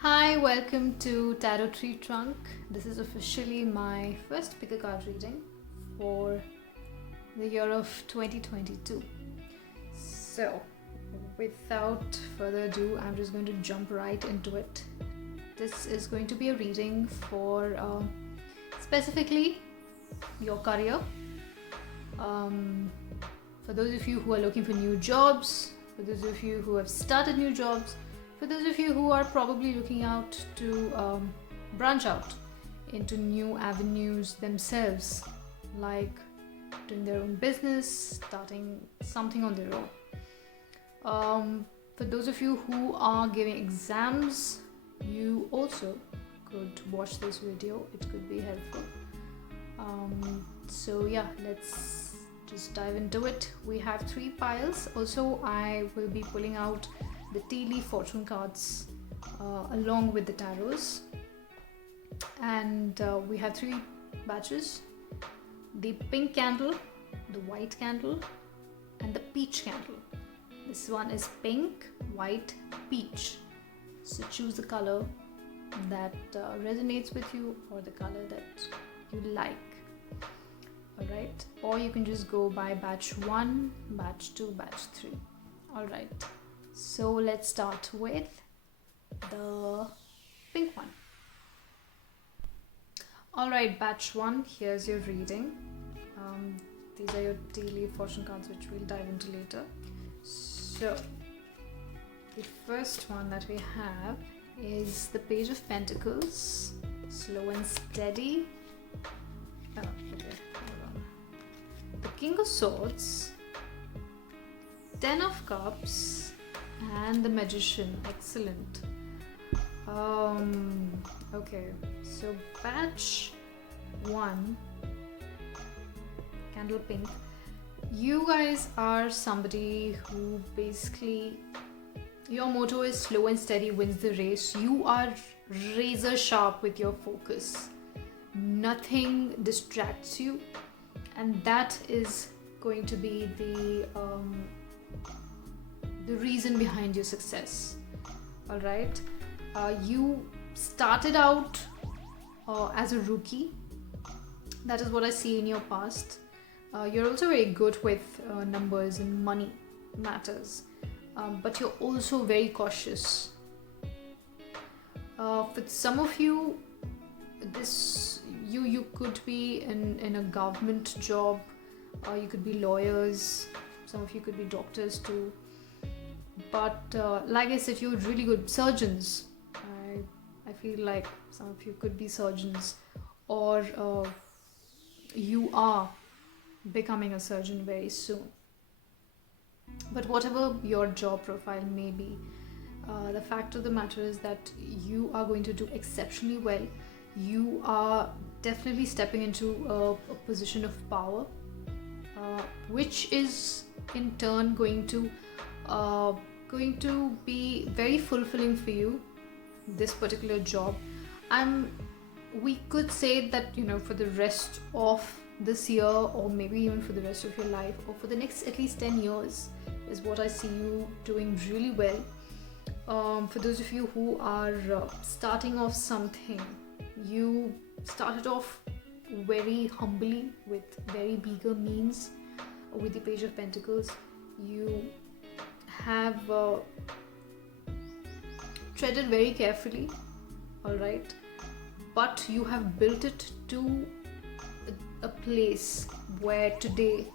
Hi, welcome to Tarot Tree Trunk. This is officially my first pick a card reading for the year of 2022. So, without further ado, I'm just going to jump right into it. This is going to be a reading for specifically your career. For those of you who are looking for new jobs, for those of you who have started new jobs, for those of you who are probably looking out to branch out into new avenues themselves, like doing their own business, starting something on their own. For those of you who are giving exams, you also could watch this video. It could be helpful. So yeah, let's just dive into it. We have 3 piles. Also, I will be pulling out the tea leaf fortune cards along with the tarots, and we have 3 batches: the pink candle, the white candle, and the peach candle. This one is pink, white, peach, so choose the color that resonates with you or the color that you like. Alright, or you can just go by batch 1, batch 2, batch 3. Alright, so let's start with the pink one. Alright, batch 1, here's your reading. These are your tea leaf fortune cards, which we'll dive into later. So, the first one that we have is the Page of Pentacles, slow and steady. Oh, okay, hold on. The King of Swords, 10 of Cups, and the Magician. Excellent. Okay, so batch 1, candle pink. You guys are somebody who basically, your motto is slow and steady wins the race. You are razor sharp with your focus. Nothing distracts you, and that is going to be the reason behind your success. All right, you started out as a rookie. That is what I see in your past. You're also very good with numbers and money matters, but you're also very cautious. For some of you, this you could be in a government job, you could be lawyers, some of you could be doctors too, but like I said, you're really good surgeons. I feel like some of you could be surgeons, or you are becoming a surgeon very soon. But whatever your job profile may be, the fact of the matter is that you are going to do exceptionally well. You are definitely stepping into a position of power, which is in turn going to be very fulfilling for you, this particular job. We could say that, for the rest of this year, or maybe even for the rest of your life, or for the next at least 10 years, is what I see you doing really well. For those of you who are starting off something, you started off very humbly with very meager means. With the Page of Pentacles, you have treaded very carefully, all right, but you have built it to a place where today,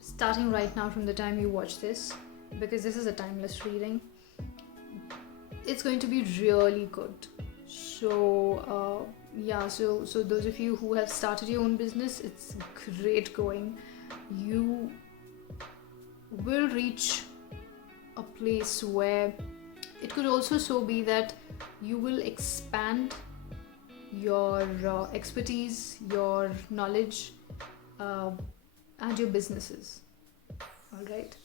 starting right now from the time you watch this, because this is a timeless reading, it's going to be really good. So so those of you who have started your own business, it's great going. You will reach a place where it could also so be that you will expand your expertise, your knowledge, and your businesses. All right,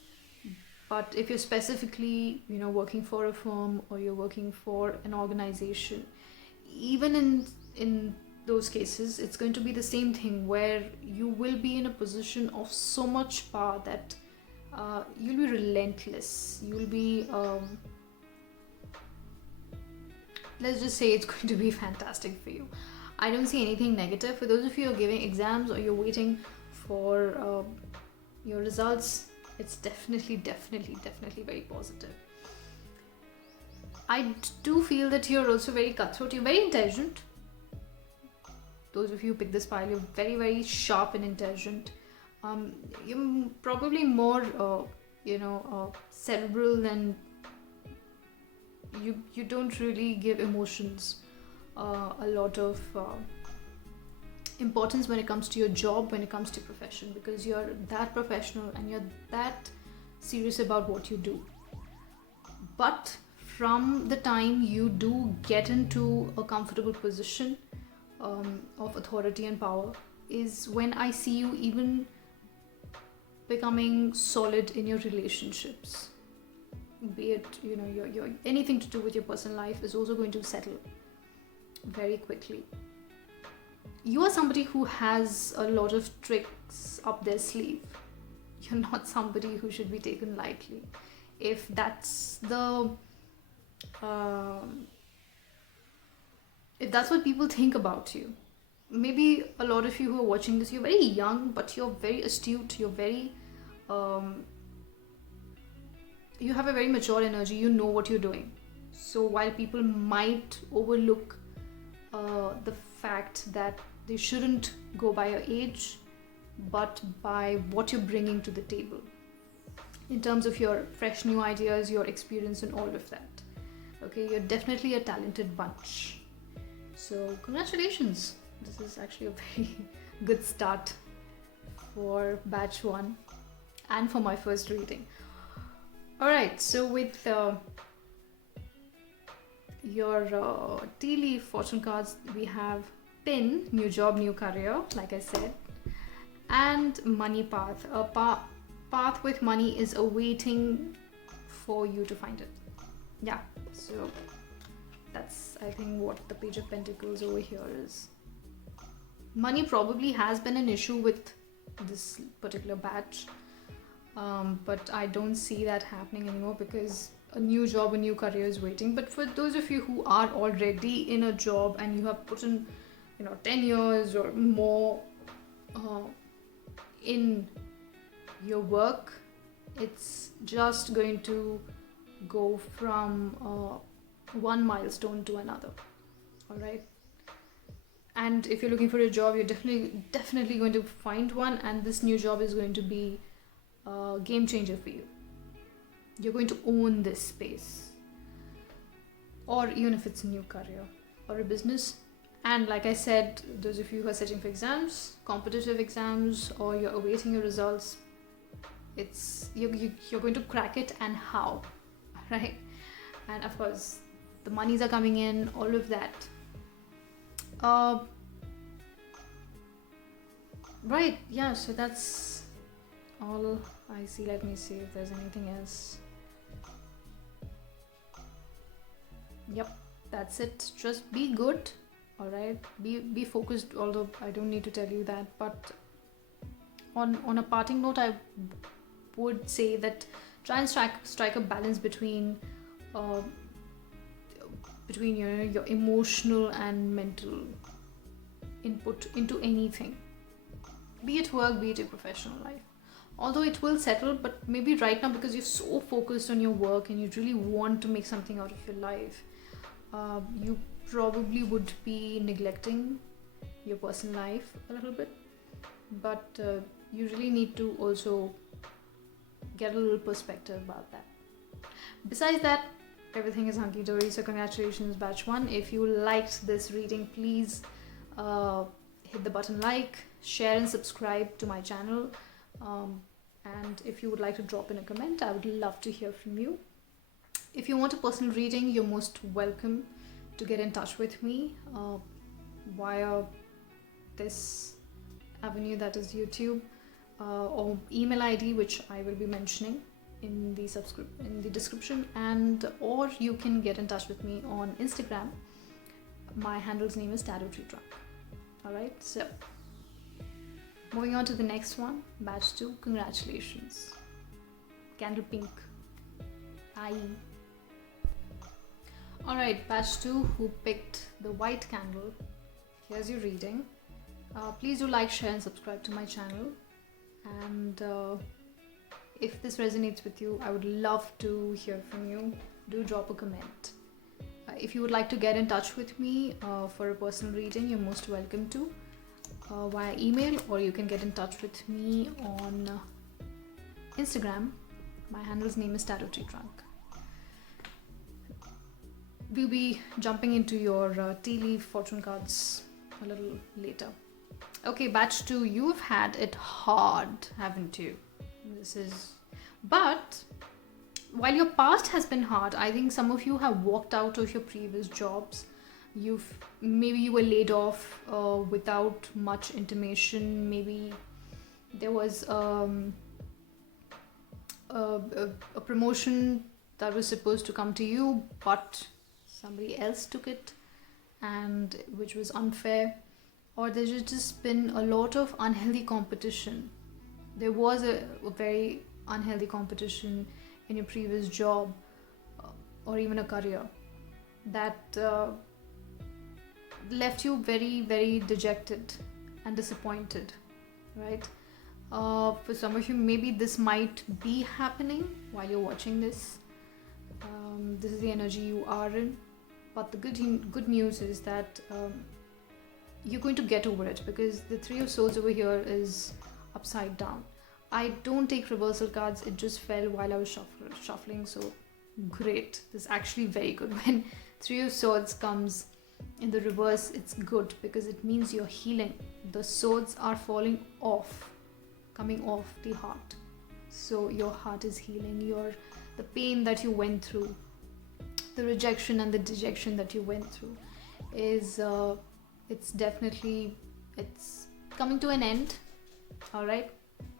but if you're specifically working for a firm, or you're working for an organization, even in those cases, it's going to be the same thing, where you will be in a position of so much power that you'll be relentless. You'll be let's just say it's going to be fantastic for you. I don't see anything negative. For those of you who are giving exams or you're waiting for your results, it's definitely very positive. I do feel that you're also very cutthroat. You're very intelligent. Those of you who pick this pile, you're very sharp and intelligent. You're probably more cerebral, and you don't really give emotions a lot of importance when it comes to your job, when it comes to profession, because you're that professional and you're that serious about what you do. But from the time you do get into a comfortable position of authority and power is when I see you even becoming solid in your relationships, be it your anything to do with your personal life is also going to settle very quickly. You are somebody who has a lot of tricks up their sleeve. You're not somebody who should be taken lightly. If that's what people think about you, maybe a lot of you who are watching this, you're very young, but you're very astute. You're very you have a very mature energy. You know what you're doing. So while people might overlook the fact that they shouldn't go by your age, but by what you're bringing to the table in terms of your fresh new ideas, your experience, and all of that. Okay, you're definitely a talented bunch. So congratulations. This is actually a very good start for batch 1 and for my first reading. Alright, so with your tea leaf fortune cards, we have pin, new job, new career, like I said, and money path. A path with money is awaiting for you to find it. Yeah, so that's, I think, what the Page of Pentacles over here is. Money probably has been an issue with this particular batch, but I don't see that happening anymore because a new job, a new career is waiting. But for those of you who are already in a job and you have put in 10 years or more in your work, it's just going to go from one milestone to another. All right, and if you're looking for a job, you're definitely going to find one, and this new job is going to be a game changer for you. You're going to own this space, or even if it's a new career or a business. And like I said, those of you who are sitting for exams, competitive exams, or you're awaiting your results, you're going to crack it, and how, right? And of course, the monies are coming in, all of that. Right, yeah, so that's all I see. Let me see if there's anything else. Yep, that's it. Just be good, all right? Be focused, although I don't need to tell you that. But on a parting note, I would say that try and strike a balance between your emotional and mental input into anything, be it work, be it your professional life. Although it will settle, but maybe right now, because you're so focused on your work and you really want to make something out of your life, you probably would be neglecting your personal life a little bit. But you really need to also get a little perspective about that. Besides that, everything is hunky-dory. So congratulations, batch 1. If you liked this reading, please hit the button like, share and subscribe to my channel. And if you would like to drop in a comment, I would love to hear from you. If you want a personal reading, you're most welcome to get in touch with me via this avenue, that is YouTube, or email ID, which I will be mentioning in the description, and or you can get in touch with me on Instagram. My handle's name is Tarot Tree Trunk. Alright, so moving on to the next one, batch 2. Congratulations. Candle pink. Aye. Alright, batch 2 who picked the white candle. Here's your reading. Please do like, share and subscribe to my channel. And if this resonates with you, I would love to hear from you. Do drop a comment. If you would like to get in touch with me for a personal reading, you're most welcome to via email, or you can get in touch with me on Instagram. My handle's name is Tarot Tree Trunk. We'll be jumping into your tea leaf fortune cards a little later. Okay, batch 2, you've had it hard, haven't you? But while your past has been hard, I think some of you have walked out of your previous jobs. Maybe you were laid off without much intimation. Maybe there was a promotion that was supposed to come to you, but somebody else took it, and which was unfair. Or there's just been a lot of unhealthy competition. There was a very unhealthy competition in your previous job or even a career that left you very, very dejected and disappointed, right? For some of you, maybe this might be happening while you're watching this. This is the energy you are in. But the good news is that you're going to get over it, because the Three of Swords over here is upside down. I don't take reversal cards, it just fell while I was shuffling, so great. This is actually very good. When Three of Swords comes in the reverse, it's good because it means you're healing. The swords are falling off, coming off the heart. So your heart is healing. The pain that you went through, the rejection and the dejection that you went through is it's coming to an end. All right,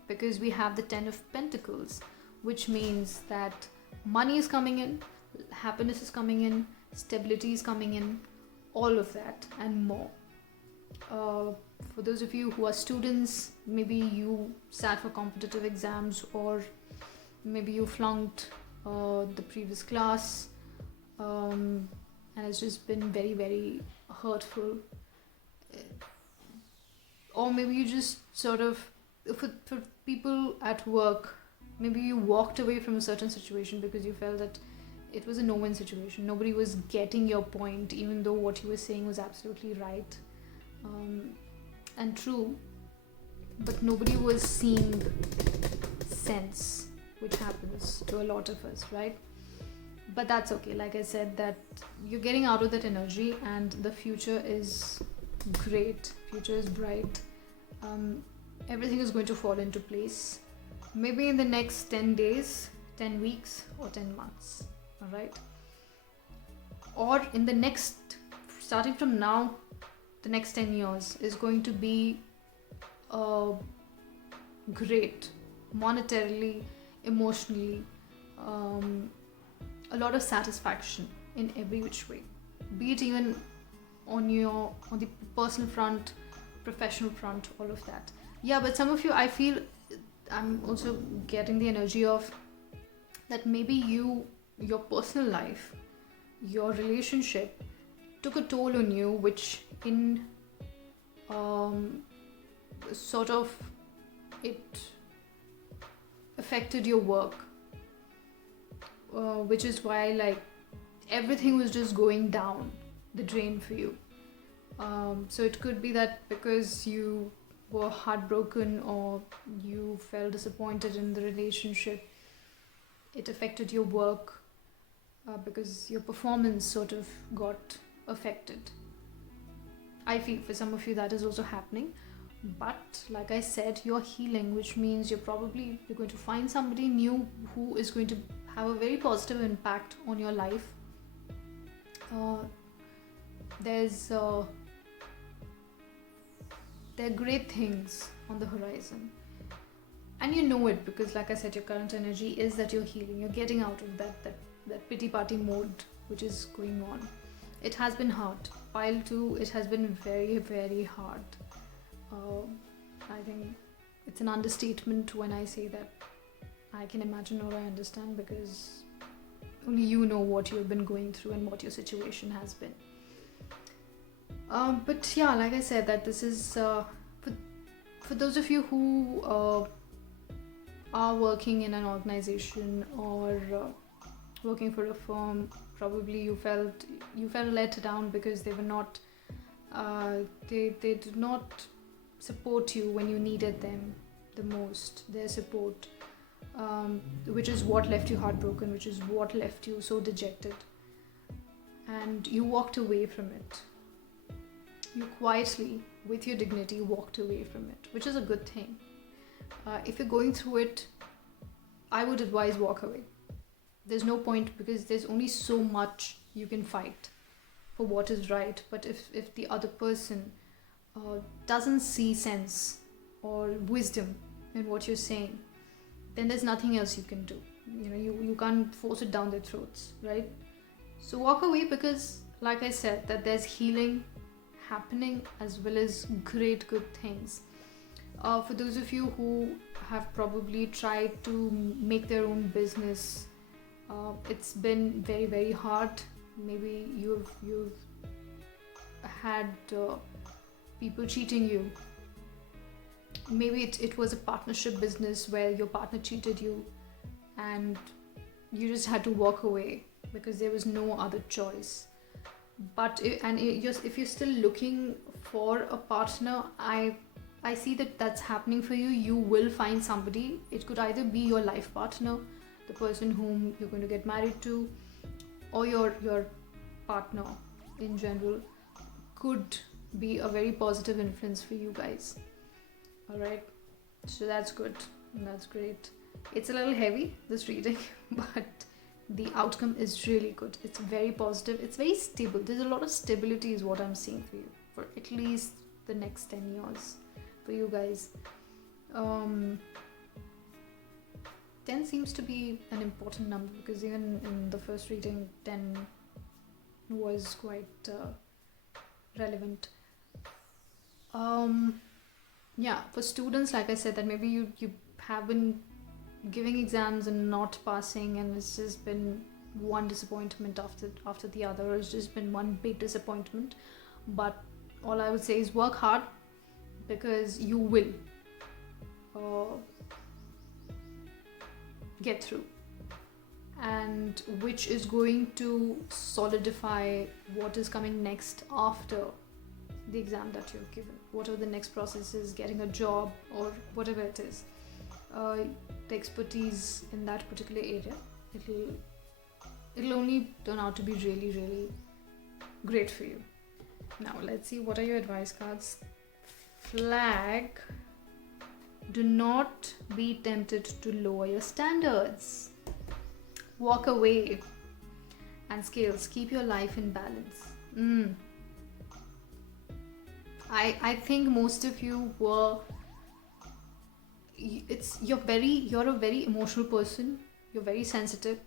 because we have the 10 of Pentacles, which means that money is coming in, happiness is coming in, stability is coming in, all of that and more. For those of you who are students, maybe you sat for competitive exams, or maybe you flunked the previous class, and it's just been very, very hurtful. Or maybe you just sort of, for people at work, maybe you walked away from a certain situation because you felt that it was a no-win situation. Nobody was getting your point, even though what you were saying was absolutely right and true, but nobody was seeing sense, which happens to a lot of us, right? But that's okay. Like I said, that you're getting out of that energy, and the future is great. Future is bright. Everything is going to fall into place. Maybe in the next 10 days, 10 weeks, or 10 months. All right. Or in the next, starting from now, the next 10 years is going to be great, monetarily, emotionally, a lot of satisfaction in every which way, be it even on the personal front, professional front, all of that. Yeah, but some of you, I feel, I'm also getting the energy of that maybe your personal life, your relationship took a toll on you, which in sort of it affected your work, which is why like everything was just going down the drain for you. So it could be that because you were heartbroken or you felt disappointed in the relationship, it affected your work because your performance sort of got affected. I feel for some of you that is also happening. But like I said, you're healing, which means you're going to find somebody new who is going to have a very positive impact on your life. There are great things on the horizon, and you know it because, like I said, your current energy is that you're healing. You're getting out of that pity party mode which is going on. It has been hard. Pile 2, it has been very, very hard. I think it's an understatement when I say that I can imagine or I understand, because only you know what you've been going through and what your situation has been. But yeah, like I said, that this is for those of you who are working in an organization or working for a firm. Probably you felt let down because they were not they did not support you when you needed them the most. Their support, which is what left you heartbroken, which is what left you so dejected, and you walked away from it. You quietly, with your dignity, walked away from it, which is a good thing. If you're going through it, I would advise walk away. There's no point, because there's only so much you can fight for what is right. But if the other person doesn't see sense or wisdom in what you're saying, then there's nothing else you can do. You can't force it down their throats, right? So walk away, because like I said, that there's healing happening as well as great good things. For those of you who have probably tried to make their own business, it's been very, very hard. Maybe you've had people cheating you. Maybe it was a partnership business where your partner cheated you and you just had to walk away because there was no other choice. But if you're still looking for a partner, I see that that's happening for you. You will find somebody. It could either be your life partner, the person whom you're going to get married to, or your partner in general could be a very positive influence for you guys. All right, so that's good. That's great. It's a little heavy, this reading, but the outcome is really good. It's very positive. It's very stable. There's a lot of stability is what I'm seeing for you for at least the next 10 years for you guys. 10 seems to be an important number, because even in the first reading 10 was quite relevant. Yeah, for students, like I said, that maybe you have been giving exams and not passing, and it's just been one disappointment after the other. It's just been one big disappointment. But all I would say is work hard, because you will get through, and which is going to solidify what is coming next after the exam that you've given. Whatever the next process is, getting a job or whatever it is, the expertise in that particular area, it'll only turn out to be really, really great for you. Now let's see, what are your advice cards? Flag. Do not be tempted to lower your standards. Walk away. And scales. Keep your life in balance. I think most of you were. You're a very emotional person. You're very sensitive,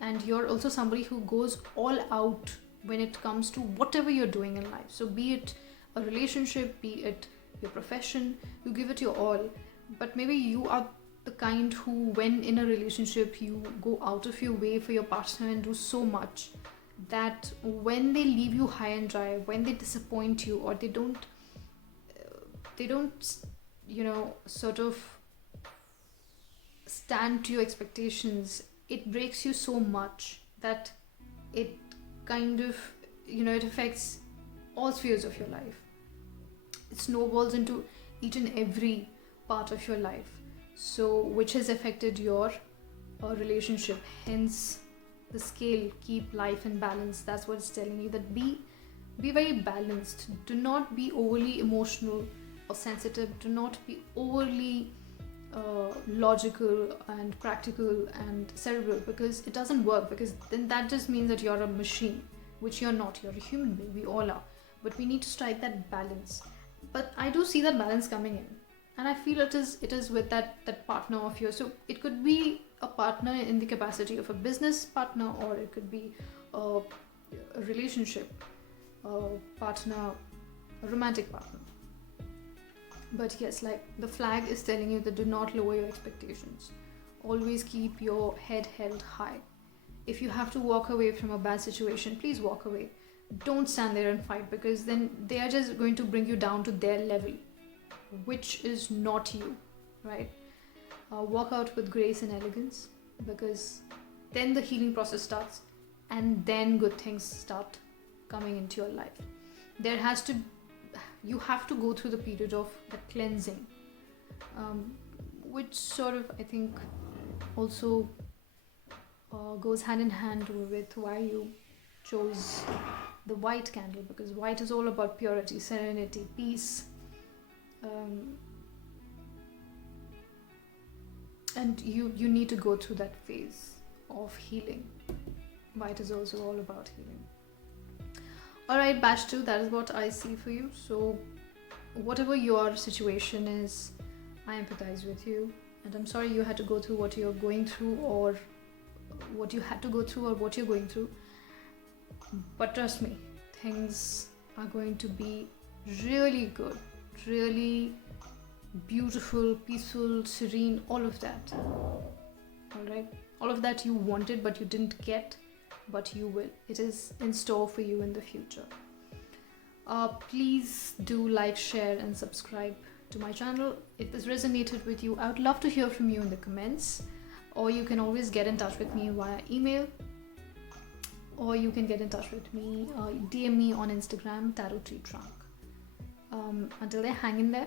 and you're also somebody who goes all out when it comes to whatever you're doing in life. So be it a relationship, be it your profession, you give it your all. But maybe you are the kind who, when in a relationship, you go out of your way for your partner and do so much that when they leave you high and dry, when they disappoint you, or they don't sort of stand to your expectations, it breaks you so much that it kind of it affects all spheres of your life. It snowballs into each and every part of your life, so which has affected your relationship. Hence the scale, keep life in balance. That's what it's telling you, that be very balanced. Do not be overly emotional or sensitive. Do not be overly logical and practical and cerebral, because it doesn't work, because then that just means that you're a machine, which you're not. You're a human being. We all are, but we need to strike that balance. But I do see that balance coming in, and I feel it is with that partner of yours. So it could be a partner in the capacity of a business partner, or it could be a relationship partner, a romantic partner. But yes, like the flag is telling you that do not lower your expectations. Always keep your head held high. if you have to walk away from a bad situation, please walk away. Don't stand there and fight, because then they are just going to bring you down to their level, which is not you, right? Walk out with grace and elegance, because then the healing process starts, and then good things start coming into your life. You have to go through the period of the cleansing, which sort of, I think, also goes hand in hand with why you chose the white candle, because white is all about purity, serenity, peace, and you need to go through that phase of healing. White is also all about healing. Alright, batch 2, that is what I see for you. So whatever your situation is, I empathize with you, and I'm sorry you had to go through what you're going through, or what you had to go through, or what you're going through. But trust me, things are going to be really good, really beautiful, peaceful, serene, all of that. Alright? All of that you wanted but you didn't get, but you will. It is in store for you in the future. Please do like, share and subscribe to my channel. If this resonated with you, I would love to hear from you in the comments, or you can always get in touch with me via email, or you can get in touch with me, DM me on Instagram, Tarot Tree Trunk. Until then, hang in there.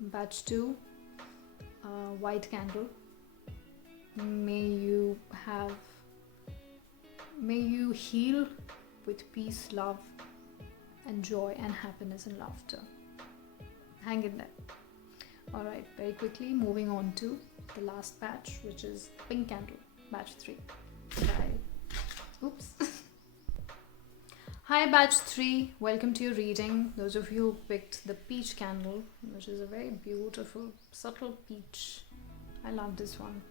Batch 2, white candle. May you heal with peace, love and joy and happiness and laughter. Hang in there. Alright, very quickly moving on to the last batch, which is pink candle, batch 3. Bye. Oops. Hi batch 3, welcome to your reading. Those of you who picked the peach candle, which is a very beautiful, subtle peach. I love this one.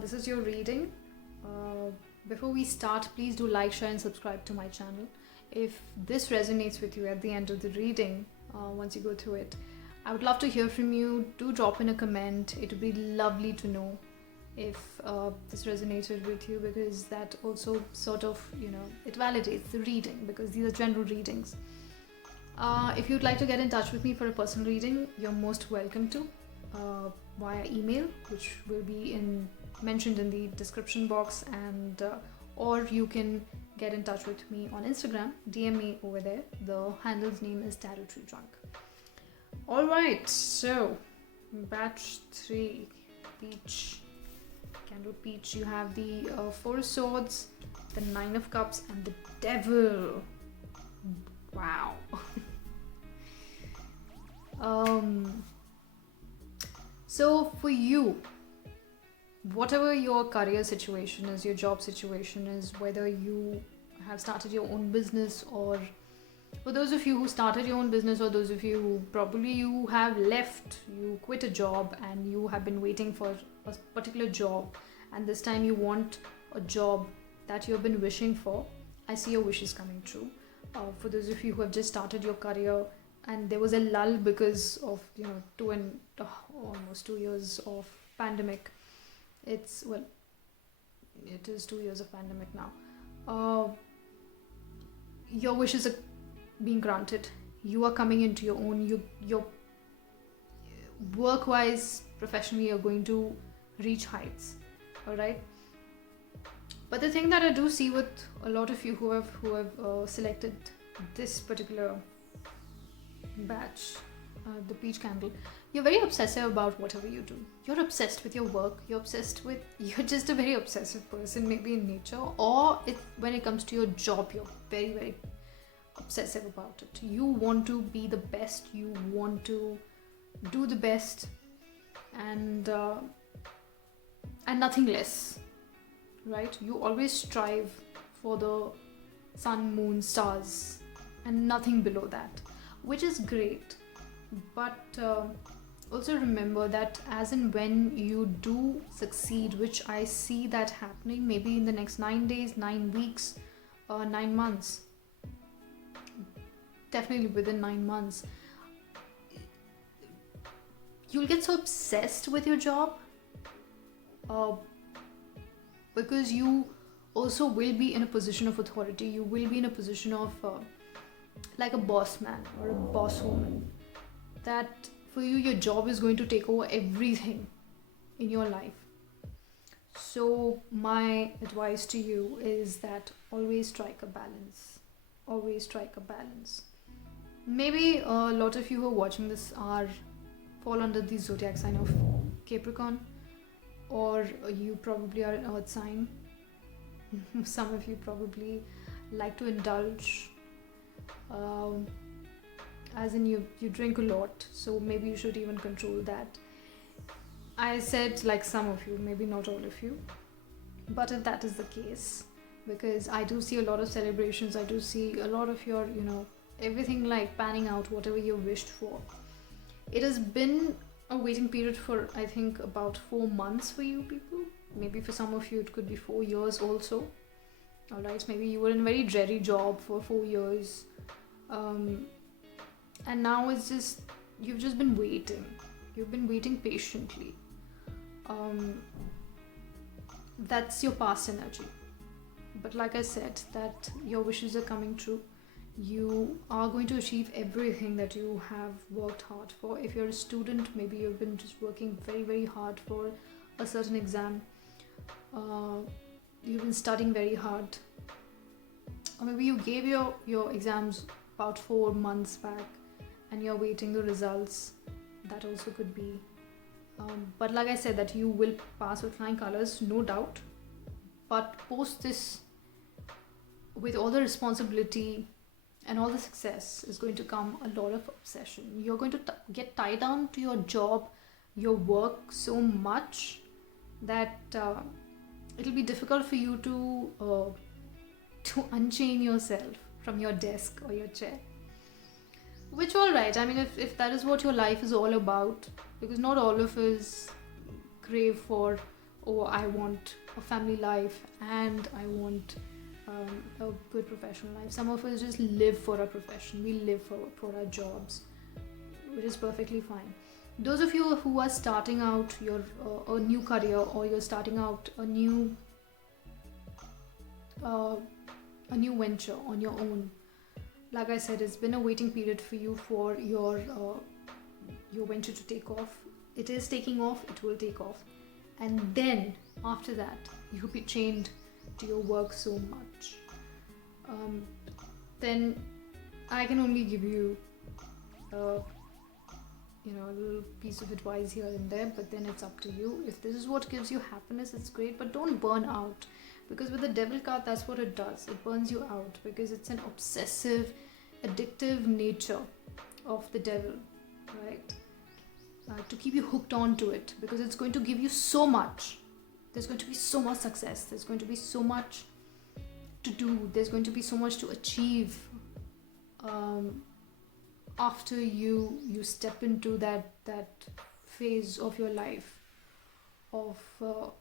This is your reading. Before we start, please do like, share and subscribe to my channel. If this resonates with you at the end of the reading, once you go through it, I would love to hear from you. Do drop in a comment. It would be lovely to know if this resonated with you, because that also sort of, it validates the reading, because these are general readings. If you'd like to get in touch with me for a personal reading, you're most welcome to via email, which will be mentioned in the description box, and or you can get in touch with me on Instagram. DM me over there. The handle's name is Tarot Tree Trunk. Alright, so batch 3, peach candle, peach. You have the 4 of Swords, the 9 of Cups and the Devil. Wow. So for you, whatever your career situation is, your job situation is, whether you have started your own business, or for those of you who started your own business, or those of you who probably you have left, you quit a job and you have been waiting for a particular job, and this time you want a job that you've been wishing for, I see your wishes coming true. For those of you who have just started your career and there was a lull because of almost 2 years of pandemic. It is 2 years of pandemic now. Your wishes are being granted. You are coming into your own. Your work-wise, professionally, you're going to reach heights. All right. But the thing that I do see with a lot of you who have selected this particular batch, the peach candle, you're very obsessive about whatever you do. You're obsessed with your work. You're just a very obsessive person, maybe in nature, or when it comes to your job, you're very, very obsessive about it. You want to be the best. You want to do the best, and nothing less, right? You always strive for the sun, moon, stars, and nothing below that, which is great. But also remember that as and when you do succeed, which I see that happening maybe in the next 9 days, 9 weeks, 9 months, definitely within 9 months, you'll get so obsessed with your job because you also will be in a position of authority. You will be in a position of like a boss man or a boss woman, that for you your job is going to take over everything in your life. So my advice to you is that always strike a balance. Always strike a balance. Maybe a lot of you who are watching this are fall under the zodiac sign of Capricorn, or you probably are an earth sign. Some of you probably like to indulge, as in you drink a lot, so maybe you should even control that. I said like some of you, maybe not all of you, but if that is the case, because I do see a lot of celebrations, I do see a lot of your, everything like panning out, whatever you wished for. It has been a waiting period for, I think, about 4 months for you people. Maybe for some of you it could be 4 years also. Alright, maybe you were in a very dreary job for 4 years. And now it's just, you've just been waiting. You've been waiting patiently. That's your past energy. But like I said, that your wishes are coming true. You are going to achieve everything that you have worked hard for. If you're a student, maybe you've been just working very, very hard for a certain exam. You've been studying very hard. Or maybe you gave your exams about 4 months back and you're waiting the results. That also could be. But like I said, that you will pass with flying colors, no doubt. But post this, with all the responsibility and all the success, is going to come a lot of obsession. You're going to get tied down to your job, your work so much that it'll be difficult for you to unchain yourself from your desk or your chair. Which, all right, I mean, if that is what your life is all about, because not all of us crave for, oh, I want a family life and I want a good professional life. Some of us just live for our profession. We live for our jobs, which is perfectly fine. Those of you who are starting out your a new career, or you're starting out a new venture on your own, like I said, it's been a waiting period for you for your venture to take off. It is taking off. It will take off, and then after that, you'll be chained to your work so much. Then I can only give you a little piece of advice here and there, but then it's up to you. If this is what gives you happiness, it's great, but don't burn out, because with the devil card, that's what it does. It burns you out, because it's an obsessive, addictive nature of the devil, right? To keep you hooked on to it, because it's going to give you so much. There's going to be so much success. There's going to be so much to do. There's going to be so much to achieve after you step into that phase of your life of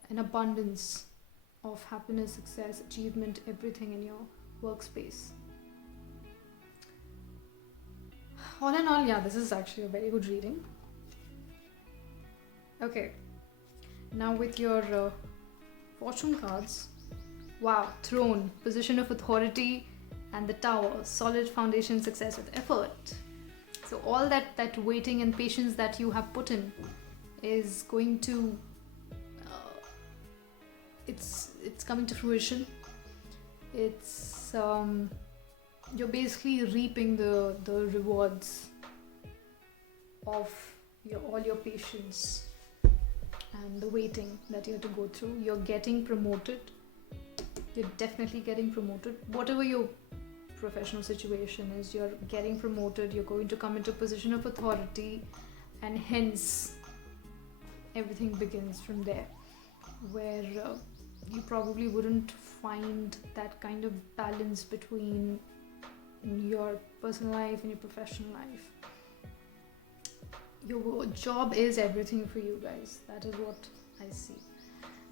an abundance of happiness, success, achievement, everything in your workspace. All in all, yeah, this is actually a very good reading. Okay, now with your fortune cards. Wow, throne, position of authority, and the tower, solid foundation, success with effort. So all that waiting and patience that you have put in is going to it's coming to fruition. It's you're basically reaping the rewards of all your patience and the waiting that you have to go through. You're getting promoted. You're definitely getting promoted. Whatever your professional situation is, you're getting promoted. You're going to come into a position of authority, and hence everything begins from there, where you probably wouldn't find that kind of balance between your personal life and your professional life. Your job is everything for you guys. That is what I see.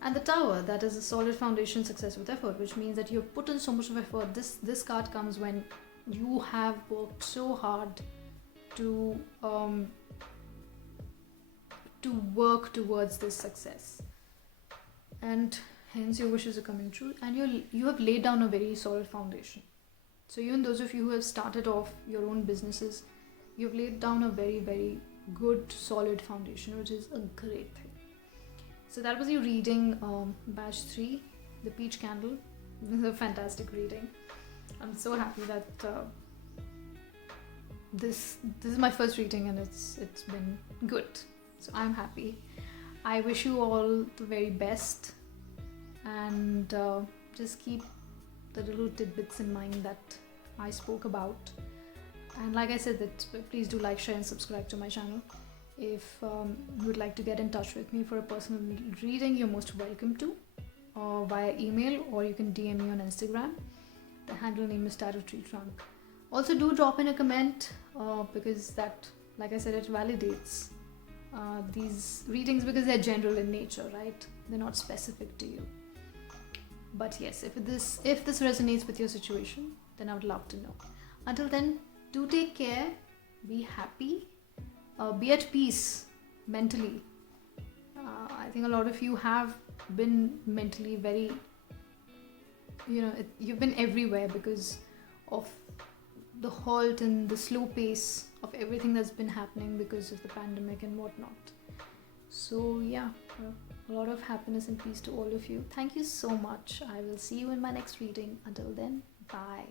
And the tower, that is a solid foundation, success with effort, which means that you've put in so much of effort. This card comes when you have worked so hard to work towards this success, and hence your wishes are coming true, and you have laid down a very solid foundation. So even those of you who have started off your own businesses, you've laid down a very, very good solid foundation, which is a great thing. So that was your reading, batch 3, the peach candle. This is a fantastic reading. I'm so happy that this is my first reading and it's been good. So I'm happy. I wish you all the very best, and just keep the little tidbits in mind that I spoke about. And like I said, that please do like, share and subscribe to my channel. If you would like to get in touch with me for a personal reading, you're most welcome to, or via email, or you can DM me on Instagram. The handle name is Tarot Tree Trunk. Also do drop in a comment, because that, like I said, it validates these readings, because they're general in nature, right? They're not specific to you. But yes, if this resonates with your situation, then I would love to know. Until then, do take care, be happy, be at peace mentally. I think a lot of you have been mentally very, you've been everywhere because of the halt and the slow pace of everything that's been happening because of the pandemic and whatnot. So yeah, a lot of happiness and peace to all of you. Thank you so much. I will see you in my next reading. Until then, bye.